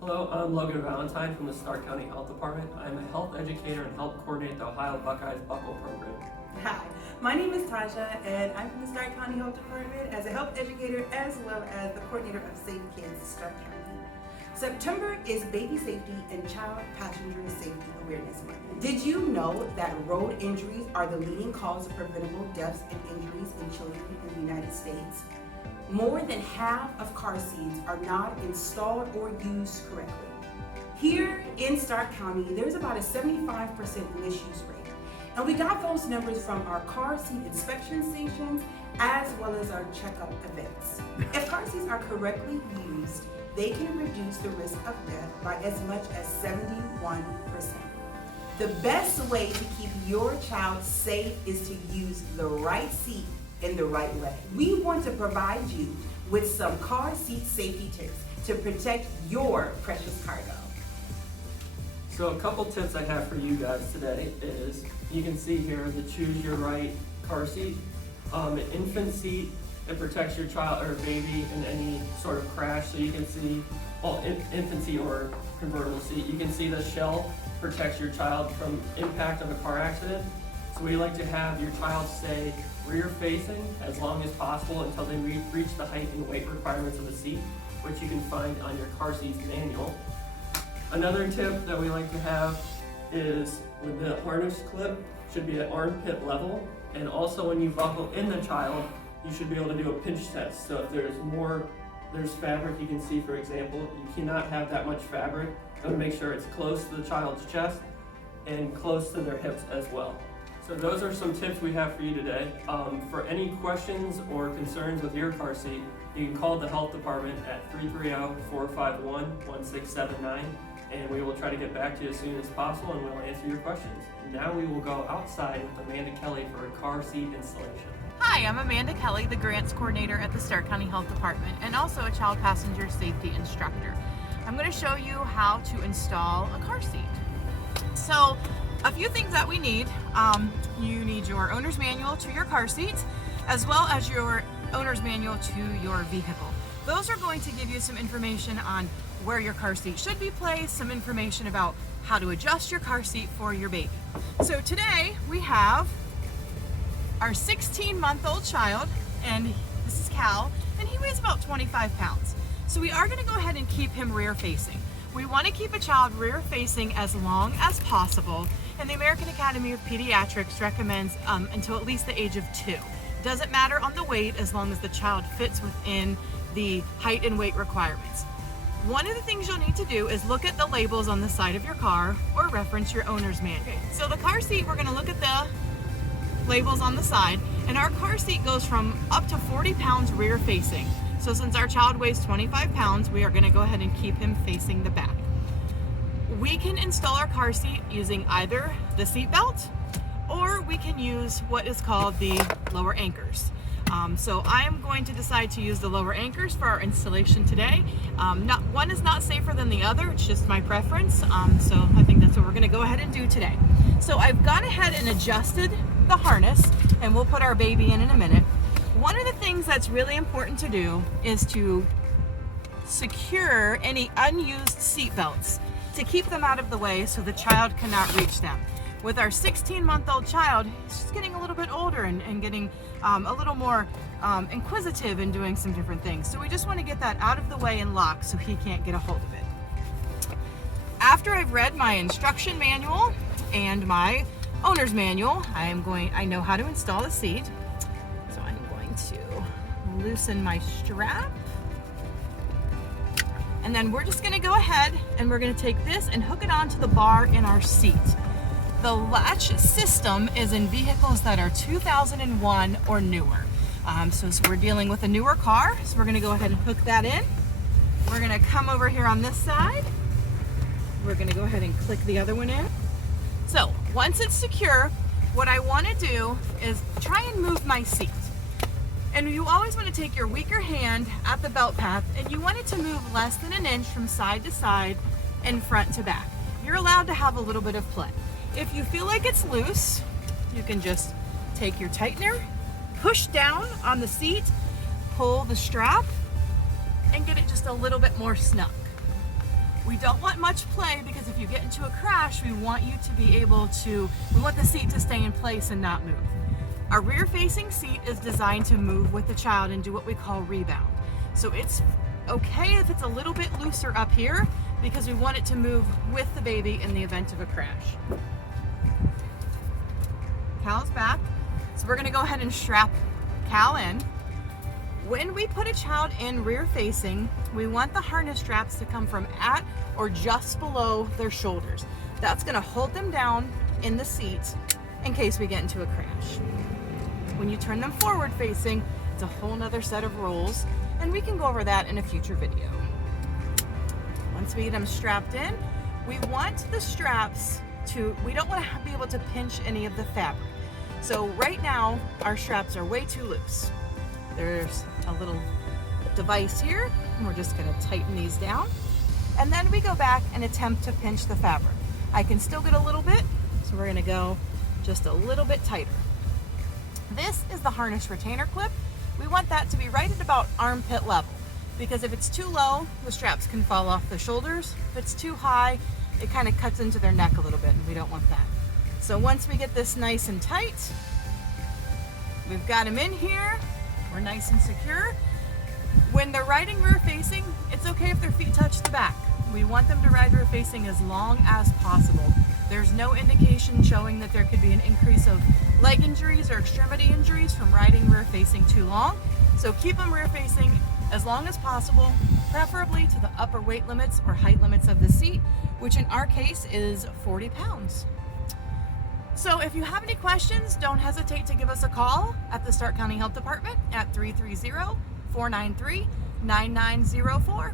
Hello, I'm Logan Valentine from the Stark County Health Department. I'm a health educator and help coordinate the Ohio Buckeyes Buckle program. Hi, my name is Tasha, and I'm from the Stark County Health Department as a health educator as well as the coordinator of Safe Kids Stark County. September is Baby Safety and Child Passenger Safety Awareness Month. Did you know that road injuries are the leading cause of preventable deaths and injuries in children in the United States? More than half of car seats are not installed or used correctly. Here in Stark County, there's about a 75% misuse rate. And we got those numbers from our car seat inspection stations as well as our checkup events. If car seats are correctly used, they can reduce the risk of death by as much as 71%. The best way to keep your child safe is to use the right seat in the right way. We want to provide you with some car seat safety tips to protect your precious cargo. So a couple tips I have for you guys today is, you can see here the Choose Your Right car seat. An infant seat, it protects your child or baby in any sort of crash. So you can see, well, infant seat or convertible seat, you can see the shell protects your child from impact of a car accident. So we like to have your child stay rear facing as long as possible until they reach the height and weight requirements of the seat, which you can find on your car seat's manual. Another tip that we like to have is with the harness clip should be at armpit level, and also when you buckle in the child, you should be able to do a pinch test. So if there's fabric, you can see, for example, you cannot have that much fabric. You want to make sure it's close to the child's chest and close to their hips as well. So those are some tips we have for you today. For any questions or concerns with your car seat, you can call the health department at 330-451-1679, and we will try to get back to you as soon as possible and we'll answer your questions. Now we will go outside with Amanda Kelly for a car seat installation. Hi, I'm Amanda Kelly, the Grants Coordinator at the Stark County Health Department and also a Child Passenger Safety Instructor. I'm going to show you how to install a car seat. So, a few things that we need. You need your owner's manual to your car seat, as well as your owner's manual to your vehicle. Those are going to give you some information on where your car seat should be placed, some information about how to adjust your car seat for your baby. So today we have our 16-month-old child, and this is Cal, and he weighs about 25 pounds. So we are going to go ahead and keep him rear facing. We want to keep a child rear facing as long as possible, and the American Academy of Pediatrics recommends until at least the age of 2. Doesn't matter on the weight as long as the child fits within the height and weight requirements. One of the things you'll need to do is look at the labels on the side of your car or reference your owner's manual. So the car seat, we're going to look at the labels on the side, and our car seat goes from up to 40 pounds rear facing. So since our child weighs 25 pounds, we are going to go ahead and keep him facing the back. We can install our car seat using either the seat belt, or we can use what is called the lower anchors. So I am going to decide to use the lower anchors for our installation today. One is not safer than the other, it's just my preference. So I think that's what we're going to go ahead and do today. So I've gone ahead and adjusted the harness, and we'll put our baby in a minute. One of the things that's really important to do is to secure any unused seat belts to keep them out of the way so the child cannot reach them. With our 16-month-old child, he's just getting a little bit older and getting a little more inquisitive and doing some different things. So we just want to get that out of the way and locked so he can't get a hold of it. After I've read my instruction manual and my owner's manual, I know how to install the seat. So I'm going to loosen my strap. And then we're just going to go ahead and we're going to take this and hook it onto the bar in our seat. The latch system is in vehicles that are 2001 or newer. So we're dealing with a newer car, so we're going to go ahead and hook that in. We're going to come over here on this side. We're going to go ahead and click the other one in. So once it's secure, what I want to do is try and move my seat. And you always want to take your weaker hand at the belt path, and you want it to move less than an inch from side to side and front to back. You're allowed to have a little bit of play. If you feel like it's loose, you can just take your tightener, push down on the seat, pull the strap, and get it just a little bit more snug. We don't want much play because if you get into a crash, we want you to be able to, we want the seat to stay in place and not move. Our rear facing seat is designed to move with the child and do what we call rebound. So it's okay if it's a little bit looser up here because we want it to move with the baby in the event of a crash. Cal's back. So we're gonna go ahead and strap Cal in. When we put a child in rear facing, we want the harness straps to come from at or just below their shoulders. That's gonna hold them down in the seat in case we get into a crash. When you turn them forward facing, it's a whole nother set of rules, and we can go over that in a future video. Once we get them strapped in, we want the straps to, we don't want to be able to pinch any of the fabric. So right now, our straps are way too loose. There's a little device here, and we're just gonna tighten these down. And then we go back and attempt to pinch the fabric. I can still get a little bit, so we're gonna go just a little bit tighter. This is the harness retainer clip. We want that to be right at about armpit level, because if it's too low, the straps can fall off the shoulders. If it's too high, it kind of cuts into their neck a little bit, and we don't want that. So once we get this nice and tight, we've got them in here, we're nice and secure. When they're riding rear facing, it's okay if their feet touch the back. We want them to ride rear facing as long as possible. There's no indication showing that there could be an increase of leg injuries or extremity injuries from riding rear facing too long. So keep them rear facing as long as possible, preferably to the upper weight limits or height limits of the seat, which in our case is 40 pounds. So if you have any questions, don't hesitate to give us a call at the Stark County Health Department at 330-493-9904.